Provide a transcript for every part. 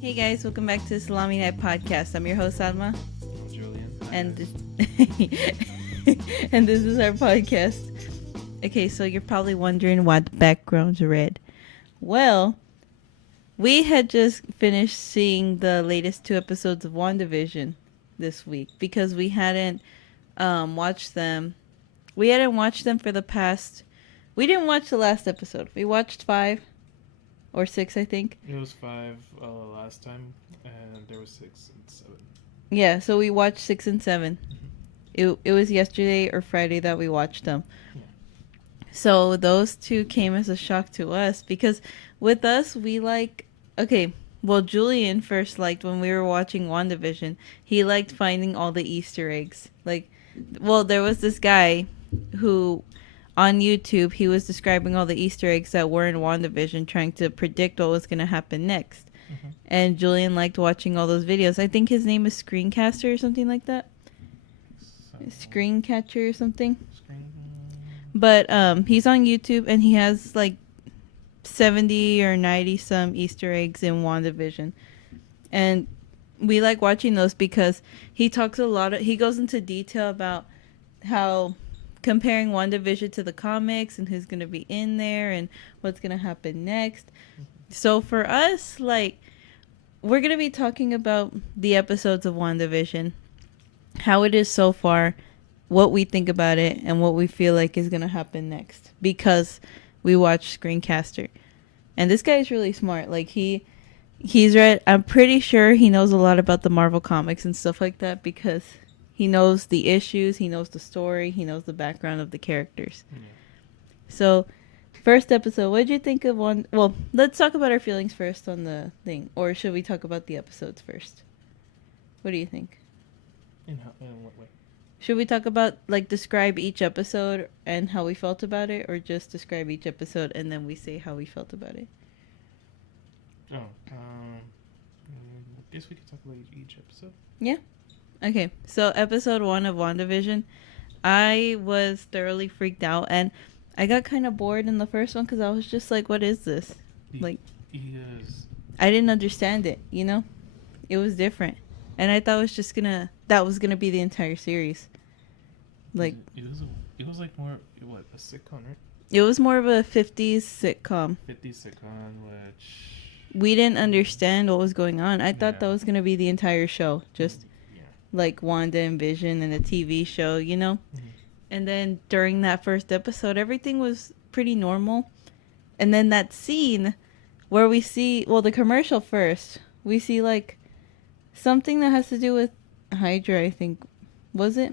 Hey guys, welcome back to the Salami Night Podcast. I'm your host Salma, I'm Julian. and this, and this is our podcast. Okay, so you're probably wondering why the background's red. Well, we had just finished seeing the latest 2 episodes of WandaVision this week because we hadn't watched them. We hadn't watched them for the past. We didn't watch the last episode. We watched 5 or 6, I think. It was 5 last time, and there was 6 and 7. Yeah, so we watched 6 and 7. It was yesterday or Friday that we watched them. Yeah. So those two came as a shock to us because with us, we like... Okay, well, Julian first liked when we were watching WandaVision. He liked finding all the Easter eggs. Like, well, there was this guy who... On YouTube, he was describing all the Easter eggs that were in WandaVision, trying to predict what was going to happen next. Mm-hmm. And Julian liked watching all those videos. I think his name is Screencaster or something like that. Screencatcher or something. But he's on YouTube, and he has like 70 or 90 some Easter eggs in WandaVision. And we like watching those because he talks he goes into detail about how... comparing WandaVision to the comics and who's going to be in there and what's going to happen next. So for us, like, we're going to be talking about the episodes of WandaVision, how it is so far, what we think about it, and what we feel like is going to happen next because we watched Screencaster. And this guy is really smart. Like, he's read, I'm pretty sure he knows a lot about the Marvel comics and stuff like that because... he knows the issues, he knows the story, he knows the background of the characters. Yeah. So, first episode, what did you think of one? Well, let's talk about our feelings first on the thing. Or should we talk about the episodes first? What do you think? In what way? Should we talk about, like, describe each episode and how we felt about it? Or just describe each episode and then we say how we felt about it? I guess we could talk about each episode. Yeah. Okay, so episode 1 of WandaVision, I was thoroughly freaked out, and I got kind of bored in the first one because I was just like, what is this? I didn't understand it, you know? It was different. And I thought that was gonna be the entire series. Like, it was like more, what, a sitcom, right? It was more of a 50s sitcom. 50s sitcom, which... we didn't understand what was going on. I thought that was gonna be the entire show, just... like Wanda and Vision and a TV show, you know? Mm-hmm. And then during that first episode, everything was pretty normal. And then that scene where we see, well, the commercial first, we see like something that has to do with Hydra, I think. Was it?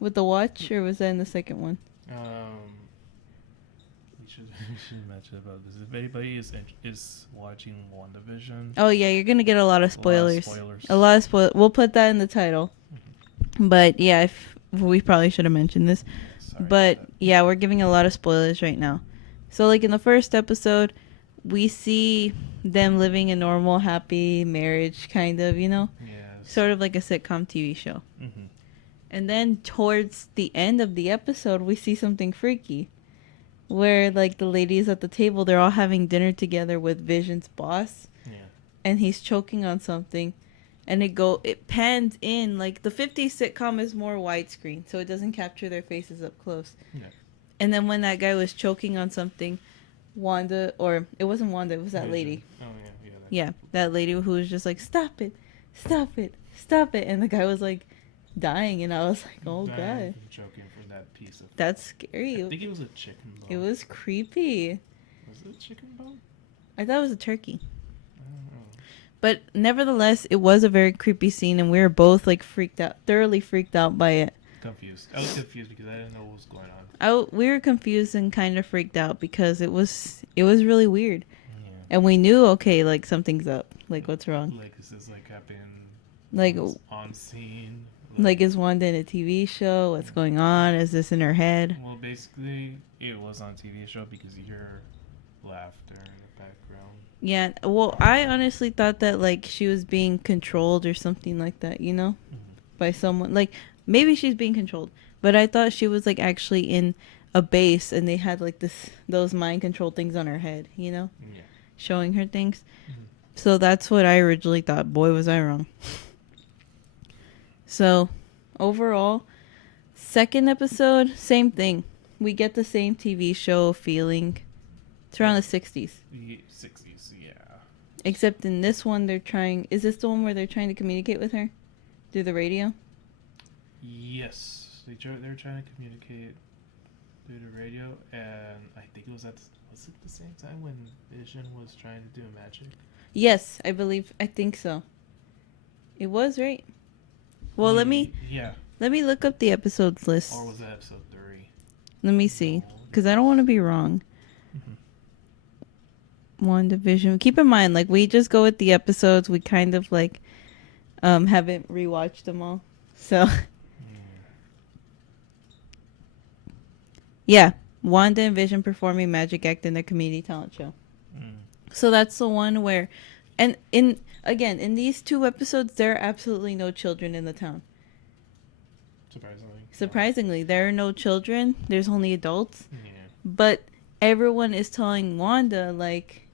With the watch, or was that in the second one? We should mention about this. If anybody is watching WandaVision... oh, yeah, you're going to get a lot of spoilers. A lot of spoilers. We'll put that in the title. Mm-hmm. But, yeah, we probably should have mentioned this. Sorry, but, yeah, we're giving a lot of spoilers right now. So, like, in the first episode, we see them living a normal, happy marriage, kind of, you know? Yes. Sort of like a sitcom TV show. Mm-hmm. And then towards the end of the episode, we see something freaky. Where, like, the ladies at the table, they're all having dinner together with Vision's boss. Yeah. And he's choking on something. And it pans in. Like, the 50s sitcom is more widescreen, so it doesn't capture their faces up close. Yeah. And then when that guy was choking on something, Wanda, or it wasn't Wanda, it was that lady. Oh, yeah. That lady who was just like, stop it, stop it, stop it. And the guy was, like, dying, and I was like, oh, God. Choking from that piece of... that's scary. I think it was a chicken bone. It was creepy. Was it a chicken bone? I thought it was a turkey. I don't know. But nevertheless, it was a very creepy scene, and we were both, like, thoroughly freaked out by it. Confused. I was confused because I didn't know what was going on. We were confused and kind of freaked out because it was really weird. Yeah. And we knew, okay, like, something's up. Like, what's wrong? Like, is this, like, happening like, on scene? Like, is Wanda in a TV show? What's going on? Is this in her head? Well, basically, it was on a TV show because you hear laughter in the background. Yeah, well, I honestly thought that, like, she was being controlled or something like that, you know? Mm-hmm. By someone. Like, maybe she's being controlled. But I thought she was, like, actually in a base and they had, like, those mind control things on her head, you know? Yeah. Showing her things. Mm-hmm. So that's what I originally thought. Boy, was I wrong. So, overall, second episode, same thing. We get the same TV show feeling. It's around the 60s. The 60s, yeah. Except in this one, they're trying... Is this the one where they're trying to communicate with her? Through the radio? Yes. They're trying to communicate through the radio, and I think it was was it the same time when Vision was trying to do magic? Yes, I think so. It was, right? Well, let me look up the episodes list. Or was that episode 3? Let me see, because I don't want to be wrong. WandaVision. Keep in mind, like, we just go with the episodes. We kind of, like, haven't rewatched them all. So, yeah. Wanda and Vision performing magic act in their community talent show. So that's the one where, and in these 2 episodes, there are absolutely no children in the town. Surprisingly, there are no children. There's only adults. Yeah. But everyone is telling Wanda, like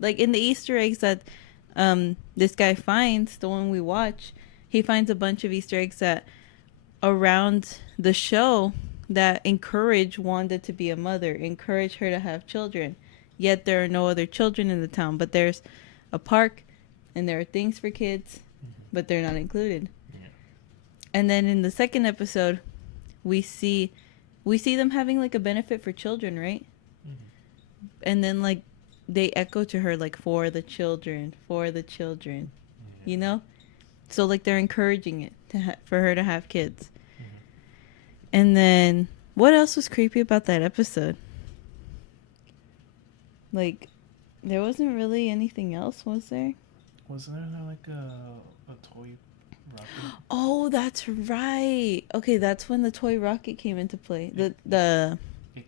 in the Easter eggs that this guy finds, the one we watch, he finds a bunch of Easter eggs that around the show that encourage Wanda to be a mother, encourage her to have children. Yet there are no other children in the town, but there's a park and there are things for kids, but they're not included. Yeah. And then in the second episode, we see them having like a benefit for children, right? Mm-hmm. And then like they echo to her like for the children, yeah. You know? So like they're encouraging it for her to have kids. Mm-hmm. And then what else was creepy about that episode? Like, there wasn't really anything else, was there? Wasn't there like a toy rocket? Oh, that's right. Okay, that's when the toy rocket came into play. It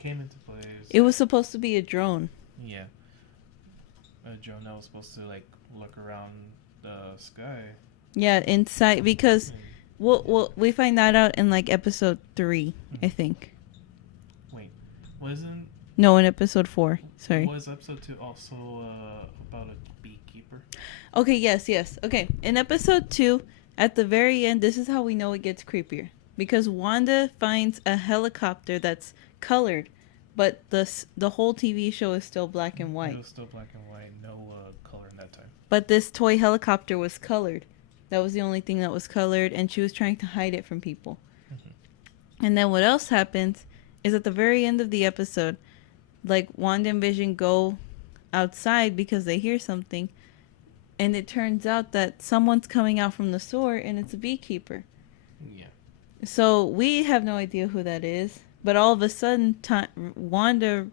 came into play. It was supposed to be a drone. Yeah. A drone that was supposed to like look around the sky. Yeah, inside, because we find that out in like episode 3, I think. Wait, wasn't... No, in episode 4. Sorry. Was episode 2 also about a beekeeper? Okay, yes. Okay, in episode 2, at the very end, this is how we know it gets creepier. Because Wanda finds a helicopter that's colored, but the whole TV show is still black and white. It was still black and white, no color in that time. But this toy helicopter was colored. That was the only thing that was colored, and she was trying to hide it from people. Mm-hmm. And then what else happens is at the very end of the episode, like Wanda and Vision go outside because they hear something, and it turns out that someone's coming out from the store, and it's a beekeeper. Yeah. So we have no idea who that is, but all of a sudden, Wanda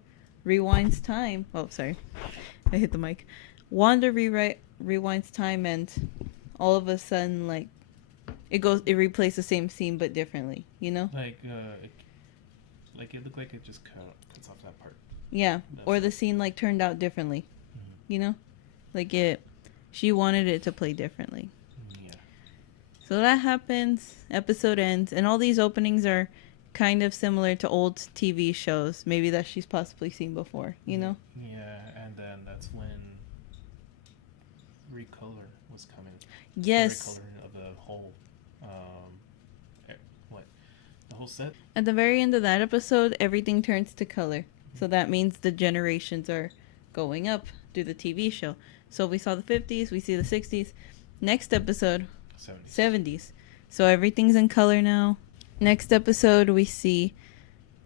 rewinds time. Oh, sorry, I hit the mic. Wanda rewinds time, and all of a sudden, like it replays the same scene but differently. You know? Like it looked like it just cuts off that part. Yeah, or the scene like turned out differently. Mm-hmm. You know, like she wanted it to play differently. Yeah. So that happens. Episode ends, and all these openings are kind of similar to old TV shows, maybe that she's possibly seen before. You know. Yeah, and then that's when recolor was coming. Yes. The recoloring of the whole, the whole set. At the very end of that episode, everything turns to color. So that means the generations are going up through the TV show. So we saw the 50s, we see the 60s. Next episode, 70s. So everything's in color now. Next episode, we see...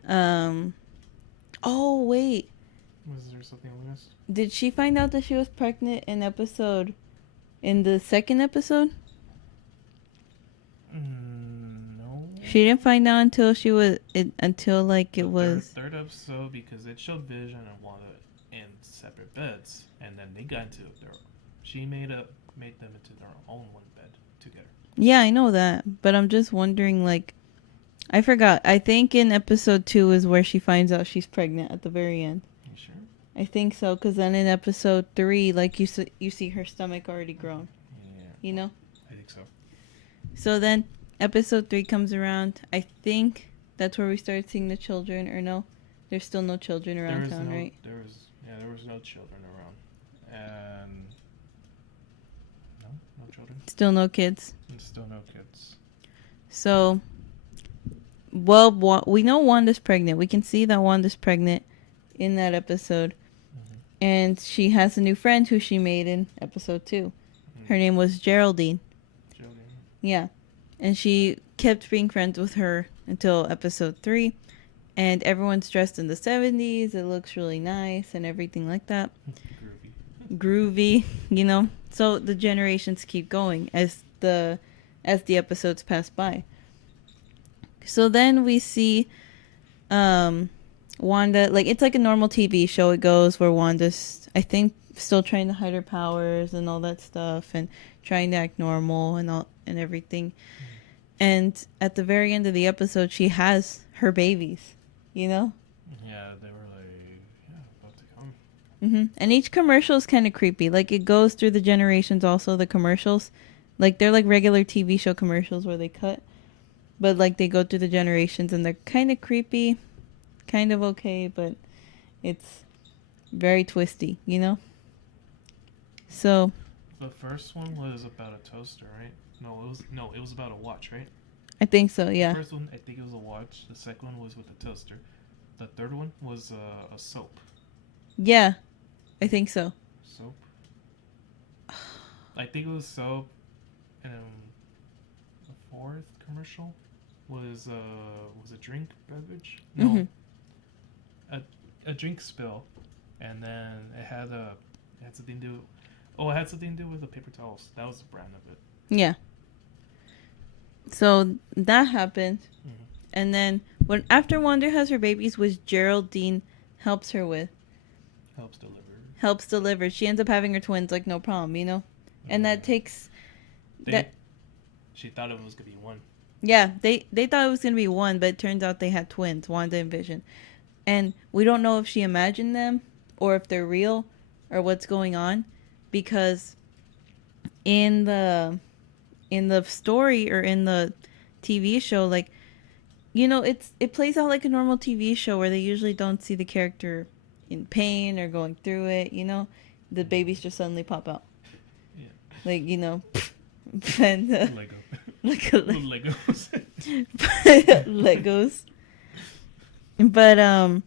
oh, wait. Was there something we missed? Did she find out that she was pregnant in the second episode? No. She didn't find out until it was third episode, because it showed Vision and Wanda in separate beds, and then they got into she made them into their own one bed together. Yeah, I know that, but I'm just wondering, like, I forgot. I think in episode 2 is where she finds out she's pregnant at the very end. You sure? I think so, because then in episode 3, like, you see her stomach already grown. Yeah. You know? I think so. So then episode 3 comes around. I think that's where we started seeing the children, or no? There's still no children around town, right? There was no children around. And children. Still no kids. And still no kids. So, well, we know Wanda's pregnant. We can see that Wanda's pregnant in that episode. Mm-hmm. And she has a new friend who she made in episode 2. Mm-hmm. Her name was Geraldine. Geraldine. Yeah. And she kept being friends with her until episode 3. And everyone's dressed in the 70s. It looks really nice and everything like that. Groovy, you know. So the generations keep going as the episodes pass by. So then we see Wanda, like it's like a normal TV show. It goes where Wanda's, I think, still trying to hide her powers and all that stuff and trying to act normal and everything. And at the very end of the episode, she has her babies, you know? Yeah, they were like, about to come. Mm-hmm. And each commercial is kind of creepy. Like, it goes through the generations also, the commercials. Like, they're like regular TV show commercials where they cut. But, like, they go through the generations and they're kind of creepy, kind of okay, but it's very twisty, you know? So... The first one was about a toaster, right? No, it was about a watch, right? I think so, yeah. The first one, I think it was a watch. The second one was with a toaster. The third one was a soap. Yeah, I think so. Soap? I think it was soap. And the fourth commercial was a drink beverage. No, Mm-hmm. a drink spill, and then it had something to do. Oh, it had something to do with the paper towels. That was the brand of it. Yeah. So that happened, and then after Wanda has her babies, which Geraldine helps her with. Helps deliver. She ends up having her twins, like, no problem, you know? And that takes... She thought it was going to be one. Yeah, they thought it was going to be one, but it turns out they had twins, Wanda and Vision. And we don't know if she imagined them, or if they're real, or what's going on, because in the story, or in the TV show, like, you know, it plays out like a normal TV show where they usually don't see the character in pain or going through it, you know? The babies just suddenly pop out. Yeah. Like, you know, and, Lego. Legos. Legos. But, and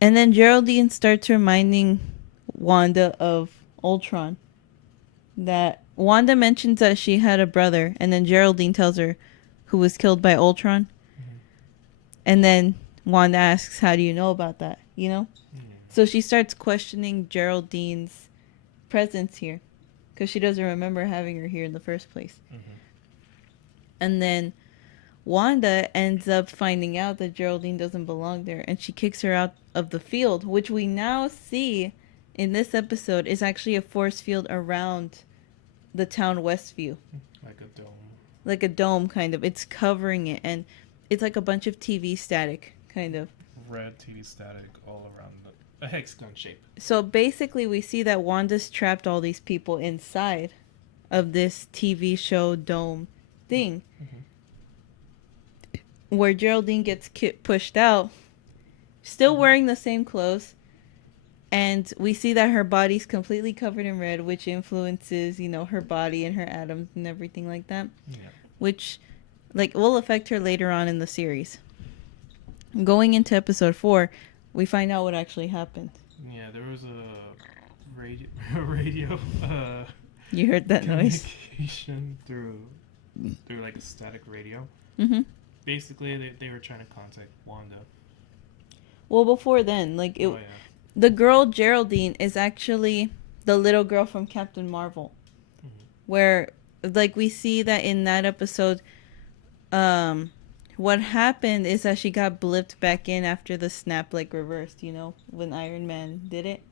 then Geraldine starts reminding Wanda of Ultron. That Wanda mentions that she had a brother, and then Geraldine tells her who was killed by Ultron. Mm-hmm. And then Wanda asks, how do you know about that? You know? Mm-hmm. So she starts questioning Geraldine's presence here, because she doesn't remember having her here in the first place. Mm-hmm. And then Wanda ends up finding out that Geraldine doesn't belong there, and she kicks her out of the field, which we now see in this episode is actually a force field around the town Westview. Like a dome. Like a dome, kind of. It's covering it, and it's like a bunch of TV static, kind of. Red TV static all around a hexagon shape. So basically we see that Wanda's trapped all these people inside of this TV show dome thing. Mm-hmm. Where Geraldine gets pushed out, still wearing the same clothes, and we see that her body's completely covered in red, which influences, you know, her body and her atoms and everything like that. Yeah. Which, like, will affect her later on in the series. Going into episode 4, we find out what actually happened. Yeah, there was a radio. You heard that noise? Communication through like a static radio. Mm-hmm. Basically, they were trying to contact Wanda. Well, before then, like the girl Geraldine is actually the little girl from Captain Marvel, where, like, we see that in that episode, what happened is that she got blipped back in after the snap, like, reversed, you know, when Iron Man did it.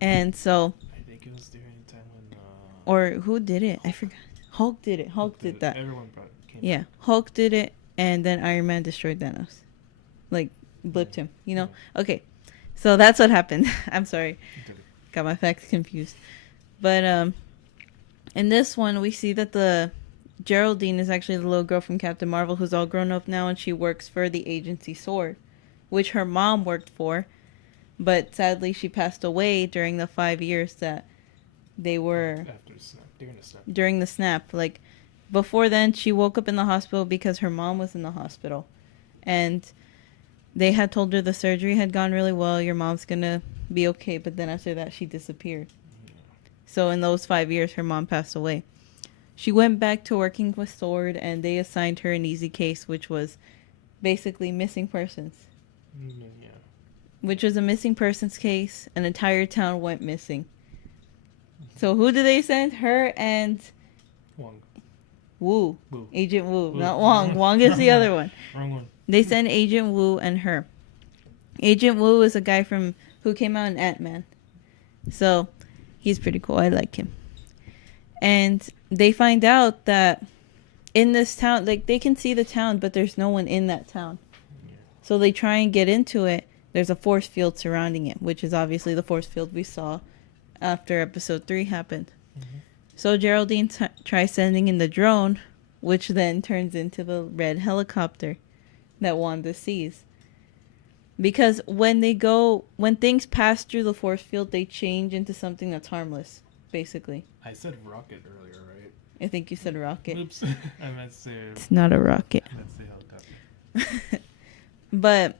And so... I think it was during the time when... Or who did it? I forgot. Hulk did it. Hulk did that. Everyone came back. Hulk did it, and then Iron Man destroyed Thanos. Like, blipped him, you know? Yeah. Okay, so that's what happened. I'm sorry. Got my facts confused. But, in this one, we see that the... Geraldine is actually the little girl from Captain Marvel who's all grown up now, and she works for the agency SWORD, which her mom worked for, but sadly she passed away during the 5 years that they were after the snap, during the snap. Like before then, she woke up in the hospital because her mom was in the hospital, and they had told her the surgery had gone really well. Your mom's gonna be okay. But then after that, she disappeared. Yeah. So in those 5 years, her mom passed away. She went back to working with Sword, and they assigned her an easy case, which was basically missing persons. Yeah. Which was a missing persons case. An entire town went missing. So who did they send? Her and Wong. Wu. Wu. Agent Wu. Wu. Not Wong. Wong is the other one. Wrong one. They sent Agent Wu and her. Agent Wu is a guy who came out in Ant-Man. So he's pretty cool. I like him. And they find out that in this town, like they can see the town, but there's no one in that town. Yeah. So they try and get into it. There's a force field surrounding it, which is obviously the force field we saw after episode 3 happened. Mm-hmm. So Geraldine tries sending in the drone, which then turns into the red helicopter that Wanda sees. Because when things pass through the force field, they change into something that's harmless, basically. I said rocket earlier, right? I think you said rocket. Oops. I meant to say... It's not a rocket. I meant to say helicopter. But,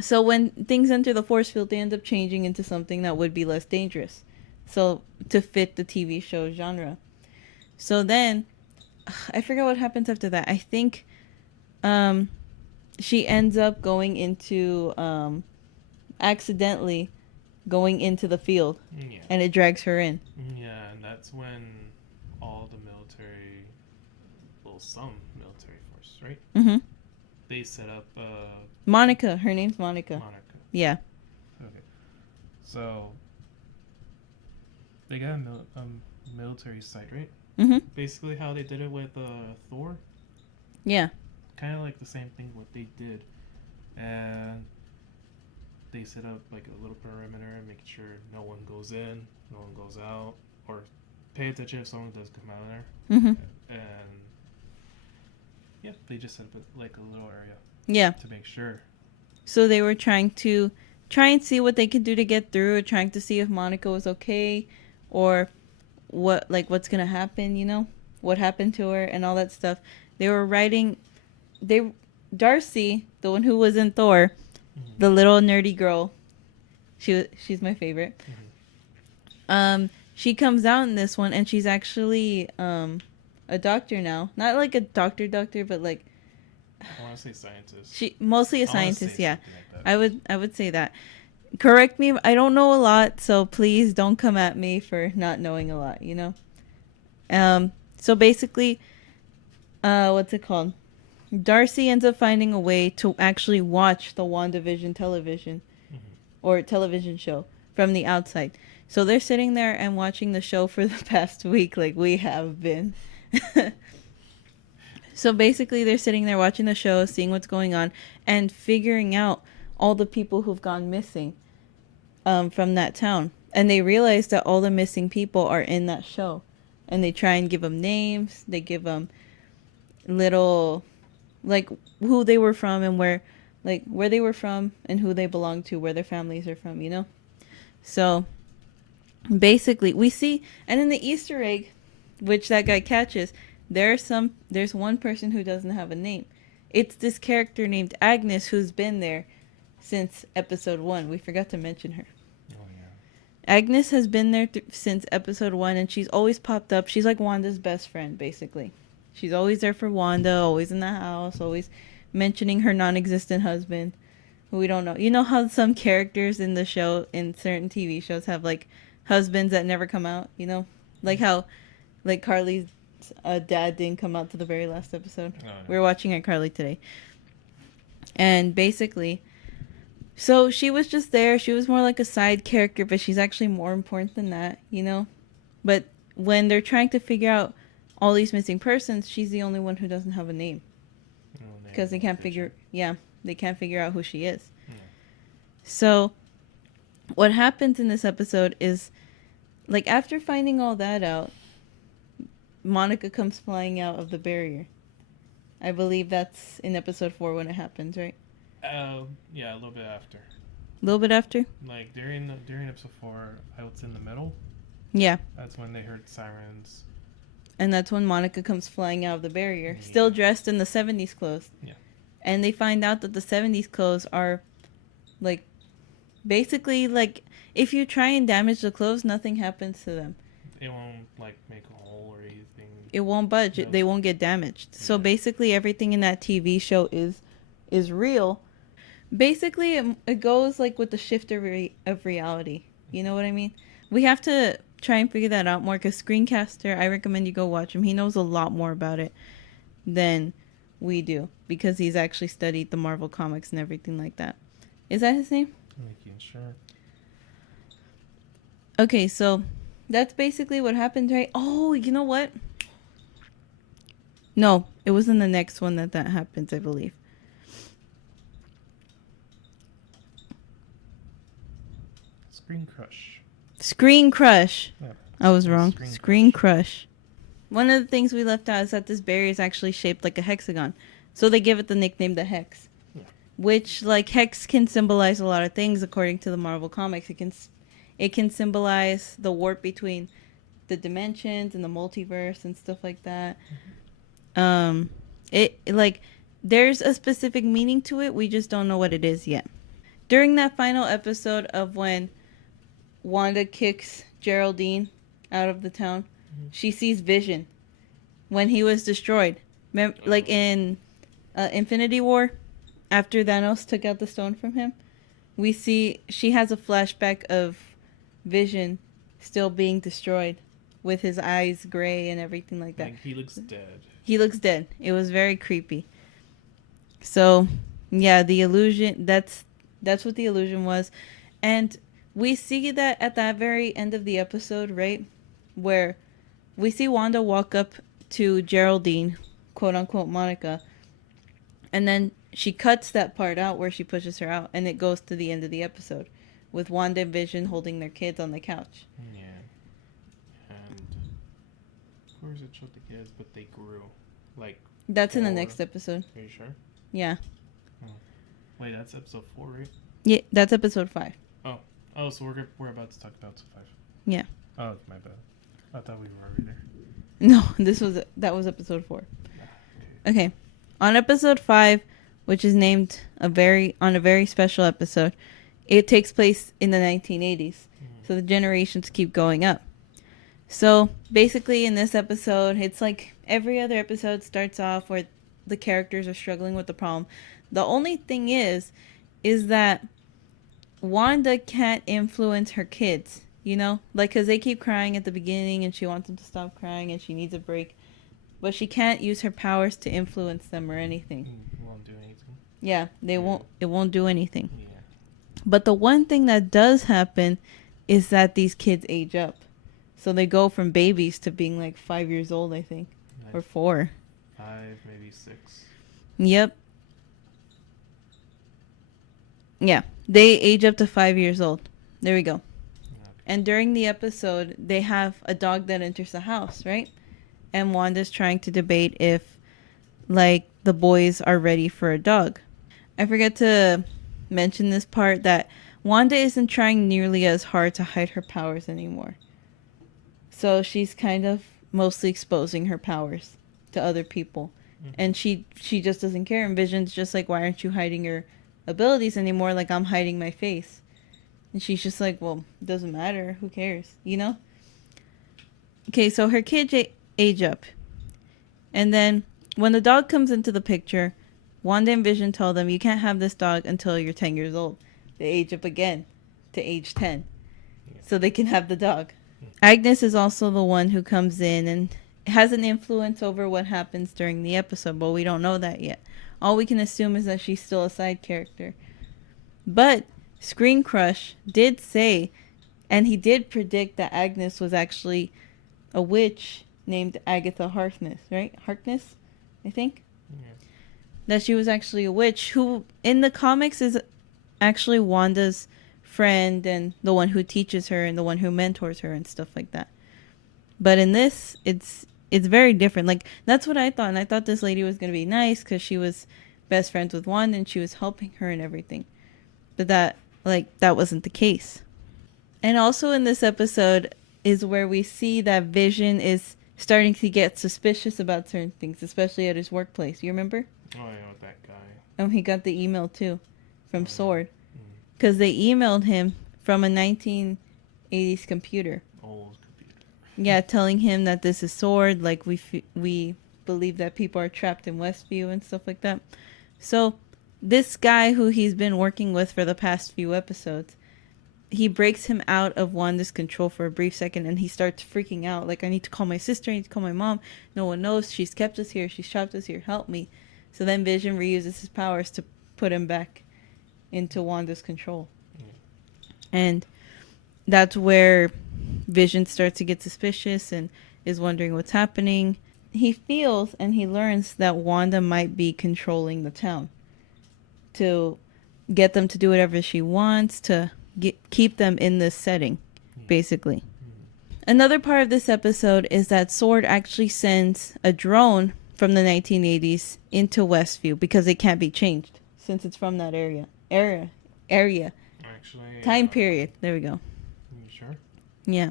so when things enter the force field, they end up changing into something that would be less dangerous. So, to fit the TV show genre. So then, I forget what happens after that. I think, she ends up going into, accidentally going into the field. Yeah. And it drags her in. Yeah, and that's when all the military, well, some military force, right? Mm-hmm. They set up, Monica. Her name's Monica. Yeah. Okay. So, they got a military site, right? Mm-hmm. Basically how they did it with Thor. Yeah. Kind of like the same thing what they did. And they set up like a little perimeter, making sure no one goes in, no one goes out, or pay attention if someone does come out of there. Mm-hmm. And yeah, they just set up like a little area. Yeah. To make sure. So they were trying and see what they could do to get through, or trying to see if Monica was okay, or what's gonna happen, you know, what happened to her and all that stuff. They were writing. Darcy, the one who was in Thor, mm-hmm. the little nerdy girl, she's my favorite. Mm-hmm. She comes out in this one, and she's actually a doctor now. Not like a doctor, but like. I want to say scientist. She mostly a scientist, yeah. Like I would say that. Correct me, I don't know a lot, so please don't come at me for not knowing a lot, you know? So basically, what's it called? Darcy ends up finding a way to actually watch the WandaVision television, mm-hmm. or television show from the outside. So they're sitting there and watching the show for the past week, like we have been. So basically, they're sitting there watching the show, seeing what's going on, and figuring out all the people who've gone missing from that town. And they realize that all the missing people are in that show. And they try and give them names. They give them little, like, who they were from and where they were from and who they belong to, where their families are from, you know? So, basically, we see, and in the Easter egg, which that guy catches, there's one person who doesn't have a name. It's this character named Agnes who's been there since episode 1. We forgot to mention her. Oh, yeah. Agnes has been there since episode 1, and she's always popped up. She's like Wanda's best friend, basically. She's always there for Wanda, always in the house, always mentioning her non-existent husband, who we don't know. You know how some characters in the show, in certain TV shows, have like husbands that never come out, you know? Like how, like Carly's dad didn't come out to the very last episode. Oh, yeah. We were watching iCarly today. And basically, so she was just there. She was more like a side character, but she's actually more important than that, you know? But when they're trying to figure out all these missing persons, she's the only one who doesn't have a name. Because they can't figure out who she is. Yeah. So what happens in this episode is, like, after finding all that out, Monica comes flying out of the barrier. I believe that's in episode 4 when it happens, right? Yeah, a little bit after. A little bit after? Like during episode 4, I was in the middle, Yeah. That's when they heard sirens. And that's when Monica comes flying out of the barrier, still dressed in the 70s clothes. Yeah. And they find out that the 70s clothes are, like, basically, like, if you try and damage the clothes, nothing happens to them. It won't, like, make a hole or anything. It won't budge. No. They won't get damaged. So basically, everything in that TV show is real. Basically, it goes, like, with the shift of reality. You know what I mean? We have to try and figure that out more, because Screencaster, I recommend you go watch him. He knows a lot more about it than we do, because he's actually studied the Marvel comics and everything like that. Is that his name? Making sure. Okay, so that's basically what happened, right? Oh, you know what? No, it was in the next one that happens, I believe. Screen Crush. Screen Crush. Yeah. I was wrong. Screen Crush. One of the things we left out is that this berry is actually shaped like a hexagon. So they give it the nickname the Hex. Yeah. Which, like, Hex can symbolize a lot of things according to the Marvel comics. It can symbolize the warp between the dimensions and the multiverse and stuff like that. Mm-hmm. There's a specific meaning to it. We just don't know what it is yet. During that final episode of when Wanda kicks Geraldine out of the town, she sees Vision when he was destroyed. Like in Infinity War, after Thanos took out the stone from him, we see she has a flashback of Vision still being destroyed with his eyes gray and everything like that. Like, he looks dead. He looks dead. It was very creepy. So, yeah, the illusion, that's what the illusion was. And we see that at that very end of the episode, right? Where we see Wanda walk up to Geraldine, quote unquote Monica, and then she cuts that part out where she pushes her out, and it goes to the end of the episode with Wanda and Vision holding their kids on the couch. Yeah. And of course it showed the kids, but they grew. Like, that's in the next episode. Are you sure? Yeah. Oh. Wait, that's episode 4, right? Yeah, that's episode 5. Oh, so we're about to talk about 5. Yeah. Oh, my bad. I thought we were already there. No, that was episode 4. Okay. On episode 5, which is named a very special episode, it takes place in the 1980s. So the generations keep going up. So basically in this episode, it's like every other episode starts off where the characters are struggling with the problem. The only thing is that Wanda can't influence her kids, you know? Like, because they keep crying at the beginning and she wants them to stop crying and she needs a break. But she can't use her powers to influence them or anything. It won't do anything. Yeah, it won't do anything. Yeah. But the one thing that does happen is that these kids age up. So they go from babies to being like 5 years old, I think. Or 4. 5, maybe 6. Yep. Yeah, they age up to 5 years old. There we go. Okay. And during the episode, they have a dog that enters the house, right? And Wanda's trying to debate if, like, the boys are ready for a dog. I forget to mention this part that Wanda isn't trying nearly as hard to hide her powers anymore. So she's kind of mostly exposing her powers to other people. Mm-hmm. And she just doesn't care. And Vision's just like, why aren't you hiding your abilities anymore? Like, I'm hiding my face. And she's just like, well, it doesn't matter. Who cares? You know? Okay, so her kids age up. And then when the dog comes into the picture, Wanda and Vision tell them, you can't have this dog until you're 10 years old. They age up again to age 10. Yeah. So they can have the dog. Agnes is also the one who comes in and has an influence over what happens during the episode, but we don't know that yet. All we can assume is that she's still a side character. But Screen Crush did say, and he did predict that Agnes was actually a witch named Agatha Harkness, right? Harkness, I think? Yeah. That she was actually a witch who, in the comics, is actually Wanda's friend and the one who teaches her and the one who mentors her and stuff like that. But in this, it's very different. Like, that's what I thought. And I thought this lady was going to be nice because she was best friends with Wanda and she was helping her and everything. But that wasn't the case. And also in this episode, is where we see that Vision is starting to get suspicious about certain things, especially at his workplace. You remember? Oh, yeah, with that guy. He got the email too from Sword. Yeah. Because they emailed him from a 1980s computer. Old computer. Yeah, telling him that this is Sword. Like, we believe that people are trapped in Westview and stuff like that. So, this guy who he's been working with for the past few episodes, he breaks him out of Wanda's control for a brief second, and he starts freaking out. Like, I need to call my sister, I need to call my mom. No one knows. She's kept us here. She's trapped us here. Help me. So then Vision reuses his powers to put him back into Wanda's control. And that's where Vision starts to get suspicious and is wondering what's happening. He feels and he learns that Wanda might be controlling the town to get them to do whatever she wants, to keep them in this setting, basically. Another part of this episode is that Sword actually sends a drone from the 1980s into Westview because it can't be changed since it's from that area. Actually, time period. There we go. You sure? Yeah.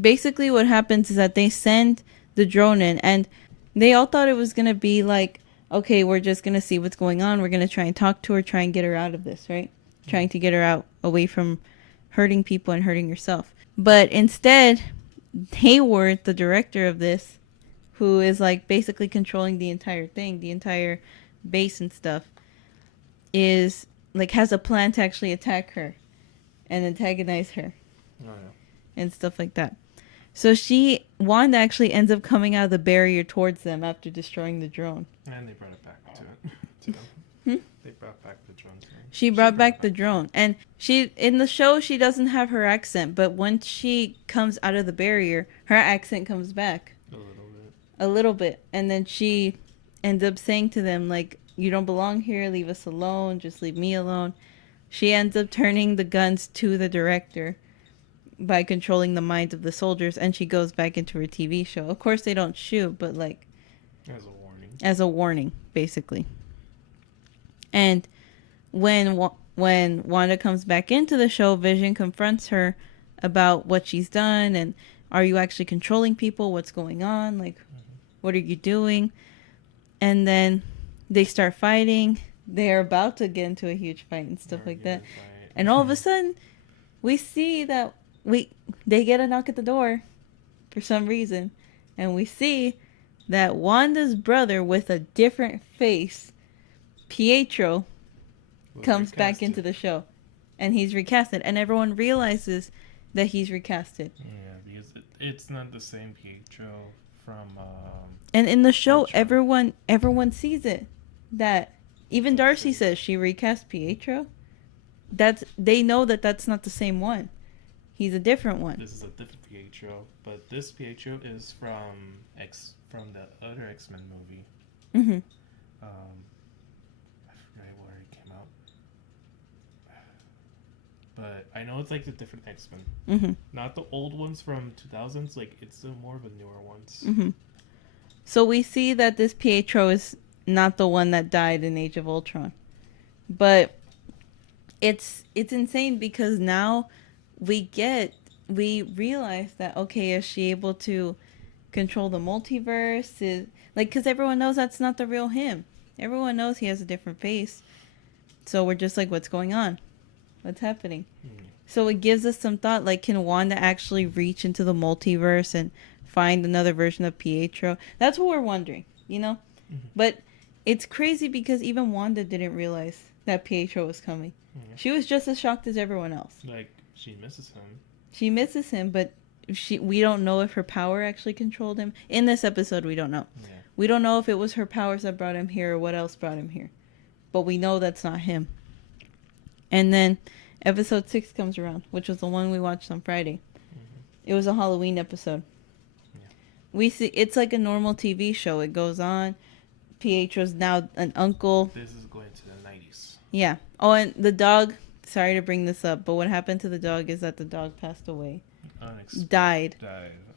Basically what happens is that they send the drone in, and they all thought it was going to be like, okay, we're just going to see what's going on. We're going to try and talk to her, try and get her out of this, right? Trying to get her out away from hurting people and hurting herself. But instead, Hayward, the director of this, who is like basically controlling the entire thing, the entire base and stuff, is like has a plan to actually attack her and antagonize her. Oh, yeah. And stuff like that. So Wanda actually ends up coming out of the barrier towards them after destroying the drone. And they brought it back to them. They brought back the drone. She brought back the drone. And in the show, she doesn't have her accent, but once she comes out of the barrier, her accent comes back. A little bit. And then she ends up saying to them, like, you don't belong here, leave us alone, just leave me alone. She ends up turning the guns to the director by controlling the minds of the soldiers, and she goes back into her TV show. Of course, they don't shoot, but like as a warning. As a warning, basically. And when Wanda comes back into the show, Vision confronts her about what she's done and are you actually controlling people? What's going on? Like, what are you doing? And then they start fighting. They're about to get into a huge fight and stuff like that. And all of a sudden, we see that they get a knock at the door for some reason, and we see that Wanda's brother with a different face, Pietro, comes back into the show, and he's recasted, and everyone realizes that he's recasted. Yeah, because it's not the same Pietro from. And in the show, everyone sees it. That even Darcy says she recast Pietro. They know that that's not the same one. He's a different one. This is a different Pietro, but this Pietro is from the other X-Men movie. Mm-hmm. I forget where it came out, but I know it's like the different X-Men. Mm-hmm. Not the old ones from 2000s. Like it's the more of the newer ones. Mm-hmm. So we see that this Pietro is not the one that died in Age of Ultron, but it's insane because now we realize that, okay, is she able to control the multiverse? Because everyone knows that's not the real him. Everyone knows he has a different face. So we're just like, what's going on? What's happening? Mm-hmm. So it gives us some thought, like, can Wanda actually reach into the multiverse and find another version of Pietro? That's what we're wondering, you know? Mm-hmm. But it's crazy because even Wanda didn't realize that Pietro was coming. Mm-hmm. She was just as shocked as everyone else. Like, she misses him. She misses him, but we don't know if her power actually controlled him. In this episode, we don't know. Yeah. We don't know if it was her powers that brought him here or what else brought him here. But we know that's not him. And then episode 6 comes around, which was the one we watched on Friday. Mm-hmm. It was a Halloween episode. Yeah. We see it's like a normal TV show. It goes on. Pietro's now an uncle. This is going to the 90s. Yeah. Oh, and the dog... Sorry to bring this up, but what happened to the dog is that the dog passed away. Died.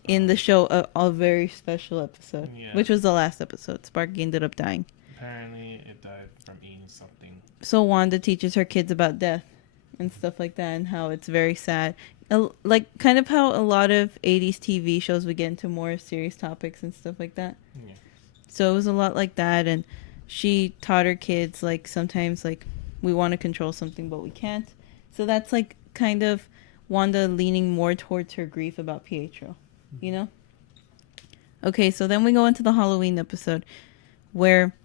In the show, a very special episode, which was the last episode. Sparky ended up dying. Apparently, it died from eating something. So Wanda teaches her kids about death and stuff like that and how it's very sad. like kind of how a lot of 80s TV shows would get into more serious topics and stuff like that. Yeah. So it was a lot like that, and she taught her kids like sometimes like we want to control something but we can't. So that's like kind of Wanda leaning more towards her grief about Pietro, you know? Okay, so then we go into the Halloween episode where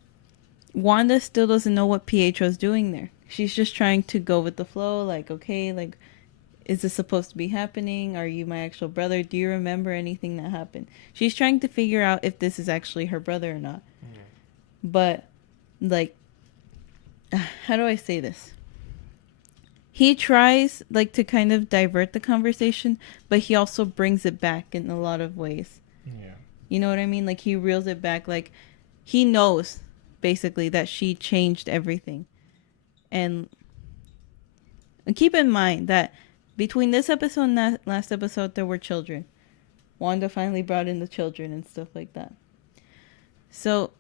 Wanda still doesn't know what Pietro's doing there. She's just trying to go with the flow, like, okay, like, is this supposed to be happening? Are you my actual brother? Do you remember anything that happened? She's trying to figure out if this is actually her brother or not. Yeah. But, like, how do I say this? He tries, like, to kind of divert the conversation, but he also brings it back in a lot of ways. Yeah. You know what I mean? Like, he reels it back. Like, he knows, basically, that she changed everything. And keep in mind that between this episode and that last episode, there were children. Wanda finally brought in the children and stuff like that. So,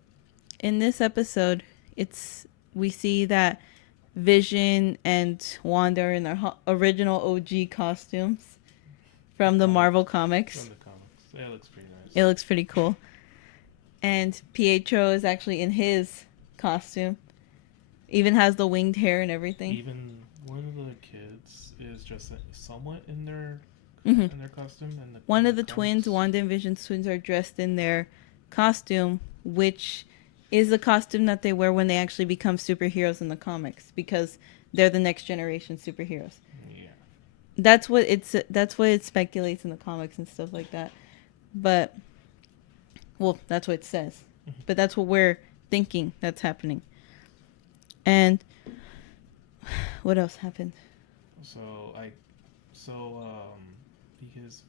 in this episode, we see that Vision and Wanda are in their original OG costumes from the Marvel comics. From the comics. It looks pretty nice. It looks pretty cool. And Pietro is actually in his costume. Even has the winged hair and everything. Even one of the kids is just somewhat in their costume. And one of the twins, Wanda and Vision's twins, are dressed in their costume, which is the costume that they wear when they actually become superheroes in the comics, because they're the next generation superheroes. Yeah. That's what it speculates in the comics and stuff like that. But, well, that's what it says. But that's what we're thinking that's happening. And what else happened? Because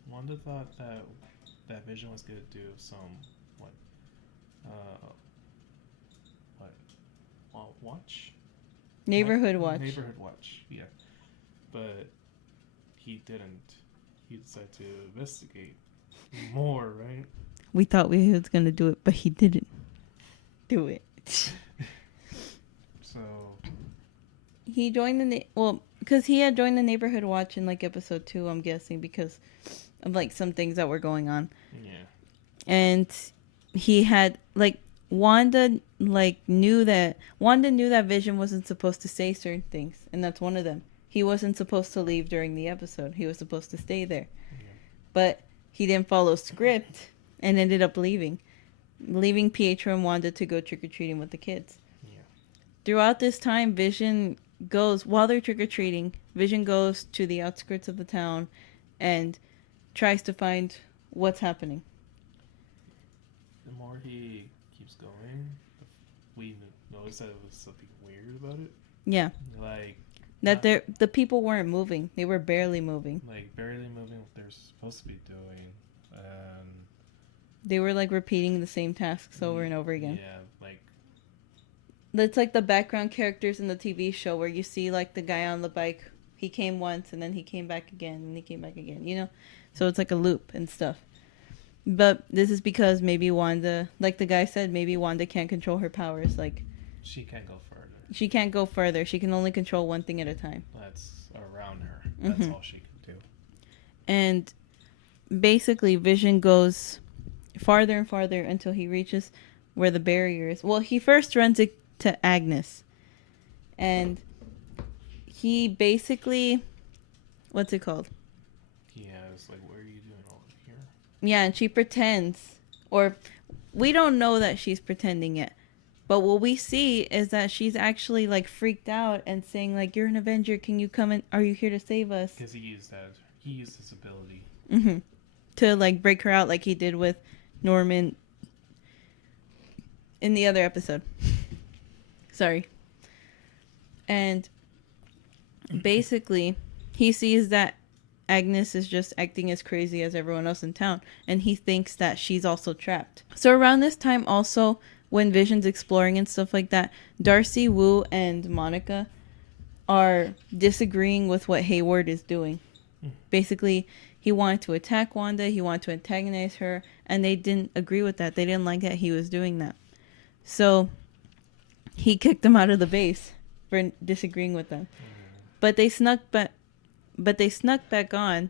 Wanda thought that Vision was gonna do some watch? Neighborhood watch. Neighborhood watch, yeah. But he didn't. He decided to investigate more, right? We thought he was gonna do it, but he didn't do it. So he joined because he had joined the neighborhood watch in like episode 2, I'm guessing, because of like some things that were going on. Yeah. And he had like Wanda knew that Vision wasn't supposed to say certain things, and that's one of them. He wasn't supposed to leave during the episode. He was supposed to stay there. Yeah. But he didn't follow script and ended up leaving Pietro and Wanda to go trick-or-treating with the kids. Yeah. Throughout this time, while they're trick-or-treating, Vision goes to the outskirts of the town and tries to find what's happening. The more he keeps going, we noticed that it was something weird about it. Yeah. Like that the people weren't moving. They were barely moving. Like barely moving what they're supposed to be doing. They were like repeating the same tasks over and over again. Yeah, like it's like the background characters in the TV show where you see like the guy on the bike. He came once and then he came back again and he came back again, you know? So it's like a loop and stuff. But this is because maybe Wanda, like the guy said, maybe Wanda can't control her powers. Like she can't go further. She can't go further. She can only control one thing at a time. That's around her. That's all she can do. And basically, Vision goes farther and farther until he reaches where the barrier is. Well, he first runs it to Agnes. And he basically, what's it called? Yeah, it's like, what are you doing over here? Yeah, and she pretends, or we don't know that she's pretending yet. But what we see is that she's actually like freaked out and saying like, "You're an Avenger. Can you come in? Are you here to save us?" Because he used his ability to like break her out, like he did with Norman in the other episode. Sorry. And basically, he sees that Agnes is just acting as crazy as everyone else in town, and he thinks that she's also trapped. So around this time, also, when Vision's exploring and stuff like that, Darcy, Wu, and Monica are disagreeing with what Hayward is doing. Basically, he wanted to attack Wanda, he wanted to antagonize her, and they didn't agree with that. They didn't like that he was doing that. So he kicked them out of the base for disagreeing with them. But they snuck back on,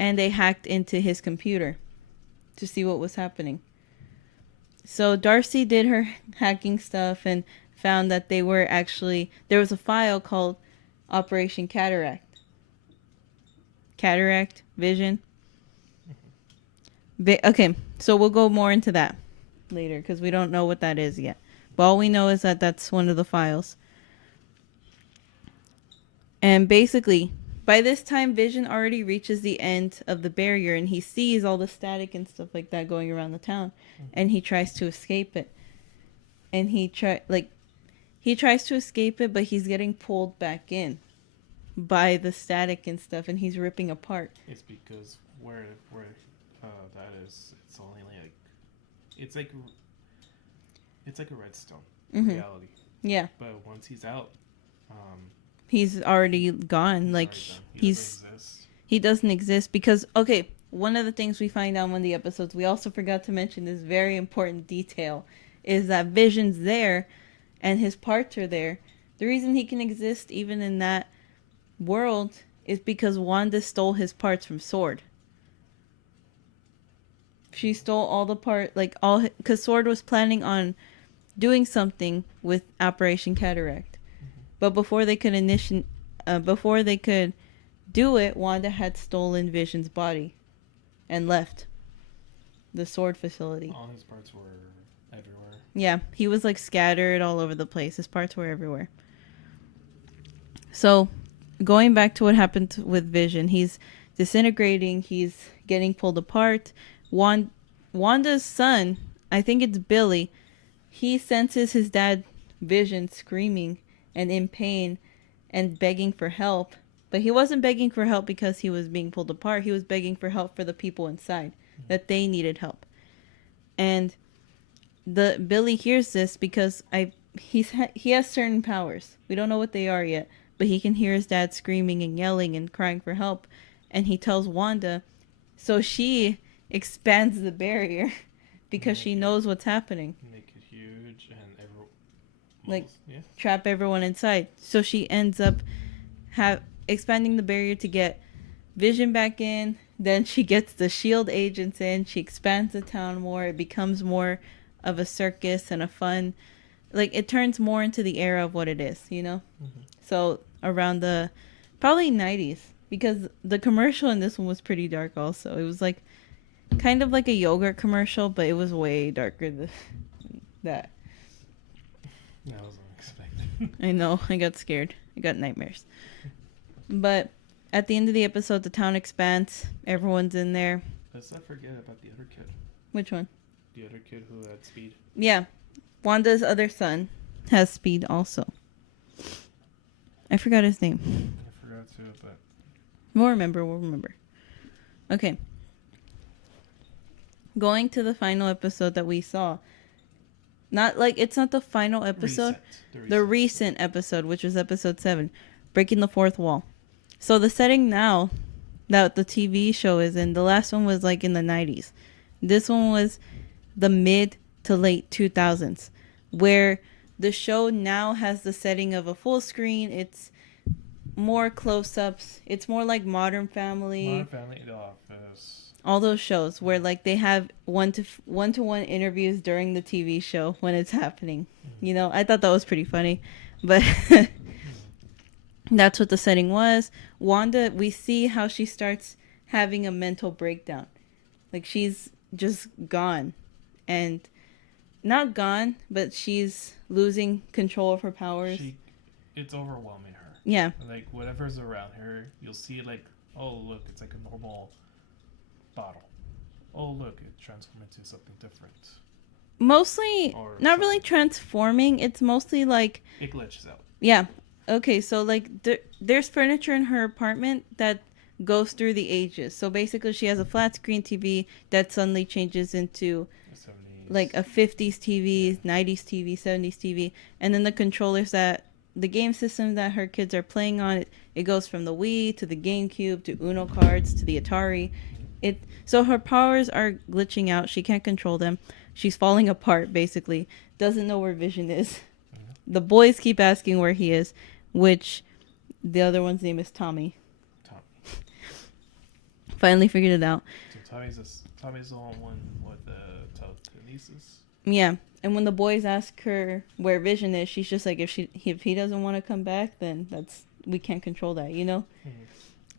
and they hacked into his computer to see what was happening. So Darcy did her hacking stuff and found that there was a file called Operation Cataract. Cataract Vision. Okay, so we'll go more into that later because we don't know what that is yet. But all we know is that that's one of the files. And basically, by this time, Vision already reaches the end of the barrier and he sees all the static and stuff like that going around the town. And he tries to escape it. And he tries to escape it, but he's getting pulled back in by the static and stuff, and he's ripping apart. It's because where that is, it's only like it's like a redstone reality. Yeah. But once he's out, he's already gone. He doesn't exist because one of the things we find out in one of the episodes, we also forgot to mention this very important detail, is that Vision's there and his parts are there. The reason he can exist even in that world is because Wanda stole his parts from Sword. She stole all the because Sword was planning on doing something with Operation Cataract. But before they could do it, Wanda had stolen Vision's body and left the Sword facility. All his parts were everywhere. Yeah, he was scattered all over the place. His parts were everywhere. So, going back to what happened with Vision, he's disintegrating, he's getting pulled apart. Wanda's son, I think it's Billy, he senses his dad Vision screaming and in pain and begging for help. But he wasn't begging for help because he was being pulled apart. He was begging for help for the people inside, that they needed help. And Billy hears this because he has certain powers. We don't know what they are yet, but he can hear his dad screaming and yelling and crying for help. And he tells Wanda, so she expands the barrier because she knows what's happening. Make it huge and trap everyone inside. So she ends up expanding the barrier to get Vision back in. Then she gets the S.H.I.E.L.D. agents in. She expands the town more. It becomes more of a circus and a fun. It turns more into the era of what it is, So around the probably 90s, because the commercial in this one was pretty dark also. It was kind of like a yogurt commercial, but it was way darker than that. That was unexpected. I know. I got scared. I got nightmares. But at the end of the episode, the town expands. Everyone's in there. Let's not forget about the other kid. Which one? The other kid who had speed. Yeah. Wanda's other son has speed also. I forgot his name. I forgot too, but... We'll remember. Okay. Going to the final episode that we saw. It's not the final episode. The recent episode, which was episode 7. Breaking the Fourth Wall. So the setting now that the TV show is in, the last one was in the 90s. This one was the mid to late 2000s, where the show now has the setting of a full screen. It's more close-ups. It's more like Modern Family. The Office. All those shows where they have one-to-one interviews during the TV show when it's happening. I thought that was pretty funny, but that's what the setting was. Wanda, we see how she starts having a mental breakdown. She's just gone. And not gone, but she's losing control of her powers. It's overwhelming her. Yeah. Whatever's around her, you'll see oh look, it's a normal bottle. Oh look, it transformed into something different. Mostly, not really transforming. It's mostly it glitches out. Yeah. Okay, so there's furniture in her apartment that goes through the ages. So basically, she has a flat screen TV that suddenly changes into a 50s TV, 90s TV, 70s TV, and then the controllers the game system that her kids are playing on, it goes from the Wii to the GameCube to Uno cards to the Atari. So her powers are glitching out. She can't control them. She's falling apart, basically. Doesn't know where Vision is. Mm-hmm. The boys keep asking where he is, which the other one's name is Tommy. Finally figured it out. So Tommy's the one with the telekinesis. Yeah. And when the boys ask her where Vision is, she's just like, if he doesn't want to come back, then we can't control that, you know? Mm-hmm.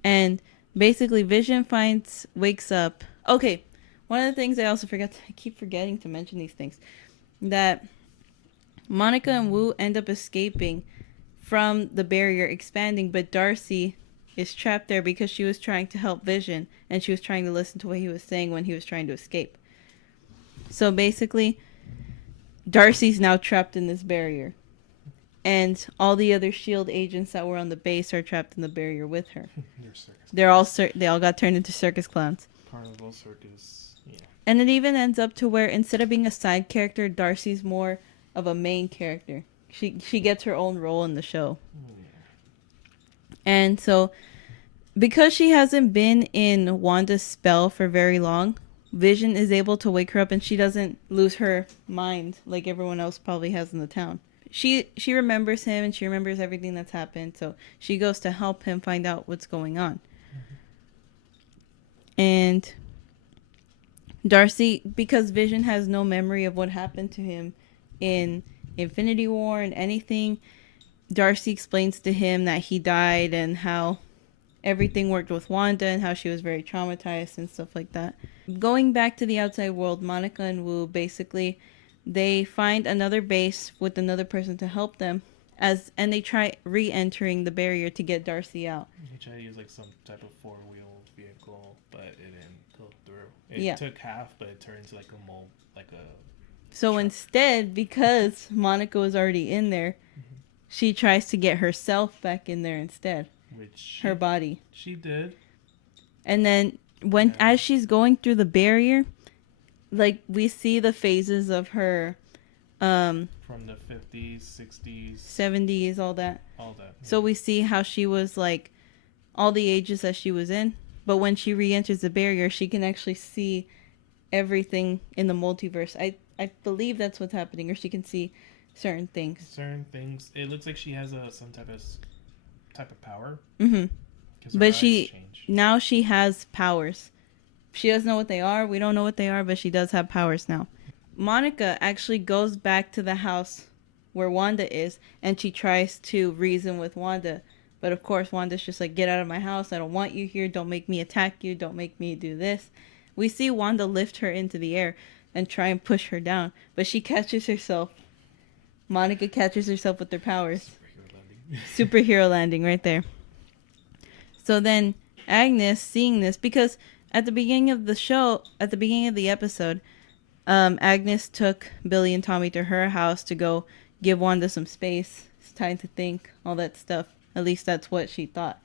And basically Vision wakes up. Okay. One of the things I also forgot, I keep forgetting to mention these things, that Monica and Wu end up escaping from the barrier expanding, but Darcy is trapped there because she was trying to help Vision, and she was trying to listen to what he was saying when he was trying to escape. So basically, Darcy's now trapped in this barrier, and all the other S.H.I.E.L.D. agents that were on the base are trapped in the barrier with her. They all got turned into circus clowns. Carnival circus. Yeah. And it even ends up to where instead of being a side character, Darcy's more of a main character. She gets her own role in the show. Yeah. And so, because she hasn't been in Wanda's spell for very long, Vision is able to wake her up and she doesn't lose her mind like everyone else probably has in the town. She remembers him and she remembers everything that's happened, so she goes to help him find out what's going on. Mm-hmm. And Darcy, because Vision has no memory of what happened to him in Infinity War and anything, Darcy explains to him that he died and how everything worked with Wanda and how she was very traumatized and stuff like that. Going back to the outside world, Monica and Wu, basically, they find another base with another person to help them, and they try re-entering the barrier to get Darcy out. They try to use like some type of four-wheel vehicle, but it didn't go through. It took half, but it turned into So truck. Instead, because Monica was already in there, mm-hmm. she tries to get herself back in there instead. Her body. She did. And then as she's going through the barrier, like we see the phases of her from the 50s, 60s, 70s, all that. All that. Yeah. So we see how she was like all the ages that she was in, but when she re-enters the barrier, she can actually see everything in the multiverse. I believe that's what's happening, or she can see certain things. It looks like she has some type of power. Mm-hmm. But now she has powers. She doesn't know what they are. We don't know what they are, but she does have powers now. Monica actually goes back to the house where Wanda is, and she tries to reason with Wanda. But of course, Wanda's just like, get out of my house. I don't want you here. Don't make me attack you. Don't make me do this. We see Wanda lift her into the air and try and push her down. But she catches herself. Monica catches herself with her powers. Superhero landing right there. So then Agnes, seeing this, because at the beginning of the episode, Agnes took Billy and Tommy to her house to go give Wanda some space. It's time to think, all that stuff. At least that's what she thought.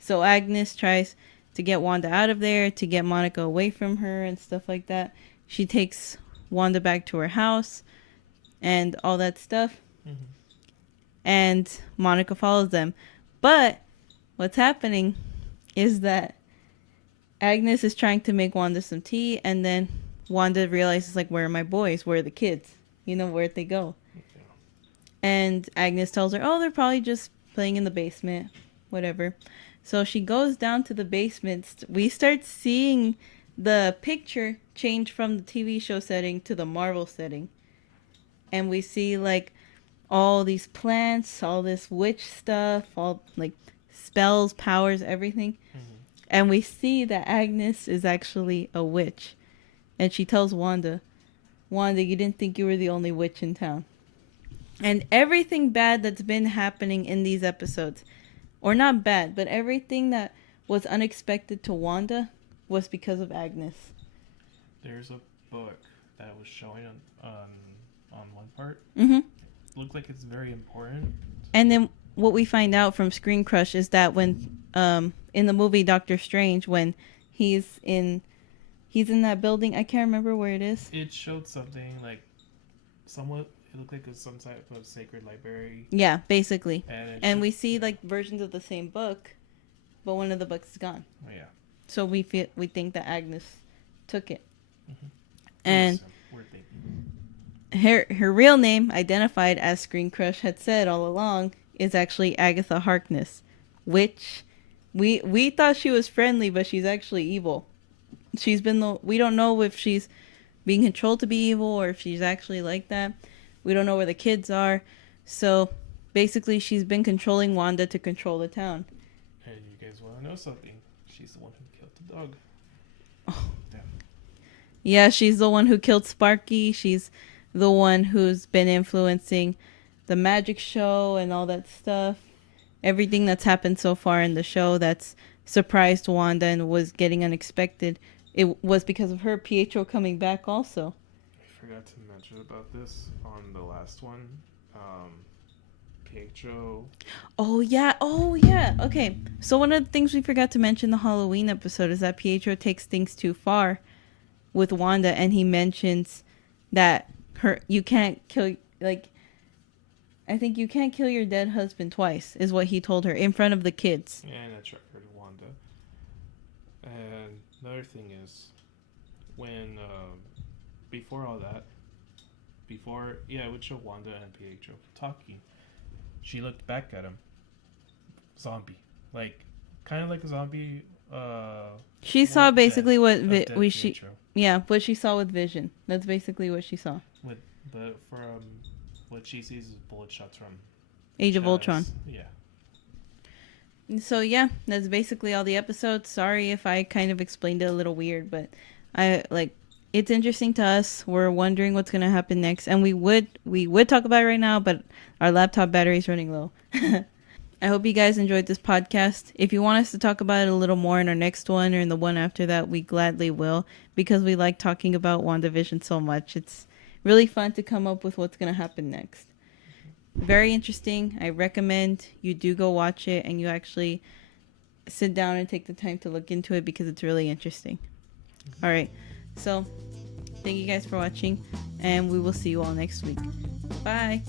So Agnes tries to get Wanda out of there, to get Monica away from her and stuff like that. She takes Wanda back to her house and all that stuff. Mm-hmm. And Monica follows them. But what's happening is that Agnes is trying to make Wanda some tea, and then Wanda realizes, like, where are my boys? Where are the kids? You know, where'd they go? Yeah. And Agnes tells her, oh, they're probably just playing in the basement, whatever. So she goes down to the basement. We start seeing the picture change from the TV show setting to the Marvel setting. And we see, like, all these plants, all this witch stuff, all, like, spells, powers, everything. Mm-hmm. And we see that Agnes is actually a witch. And she tells Wanda, you didn't think you were the only witch in town. And everything bad that's been happening in these episodes, or not bad, but everything that was unexpected to Wanda was because of Agnes. There's a book that was showing on one part. Mm-hmm. It looked like it's very important. And then what we find out from Screen Crush is that when in the movie Doctor Strange, when he's in that building, I can't remember where it is. It showed something like somewhat. It looked like it was some type of sacred library. Yeah, basically. And we see like versions of the same book, but one of the books is gone. Oh, yeah. So we think that Agnes took it. Mm-hmm. And her real name, identified as Screen Crush had said all along, is actually Agatha Harkness, which We thought she was friendly, but she's actually evil. We don't know if she's being controlled to be evil or if she's actually like that. We don't know where the kids are. So basically she's been controlling Wanda to control the town. And you guys want to know something? She's the one who killed the dog. Oh. Damn. Yeah, she's the one who killed Sparky. She's the one who's been influencing the magic show and all that stuff. Everything that's happened so far in the show that's surprised Wanda and was getting unexpected. It was because of her, Pietro coming back also. I forgot to mention about this on the last one. Pietro. Oh yeah. Okay. So one of the things we forgot to mention in the Halloween episode is that Pietro takes things too far with Wanda, and he mentions that you can't kill, like, I think you can't kill your dead husband twice, is what he told her in front of the kids. Yeah, and that triggered Wanda. And another thing is, when, before all that, it would show Wanda and Pietro talking. She looked back at him. Zombie. Like, kind of like a zombie, she saw basically what what she saw with Vision. That's basically what she saw. But from what she sees is bullet shots from Age of Ultron. Yeah. So yeah, that's basically all the episodes. Sorry if I kind of explained it a little weird, but it's interesting to us. We're wondering what's gonna happen next, and we would talk about it right now, but our laptop battery's running low. I hope you guys enjoyed this podcast. If you want us to talk about it a little more in our next one or in the one after that, we gladly will, because we like talking about WandaVision so much. It's really fun to come up with what's going to happen next. Very interesting. I recommend you do go watch it and you actually sit down and take the time to look into it, because it's really interesting. All right. So thank you guys for watching, and we will see you all next week. Bye.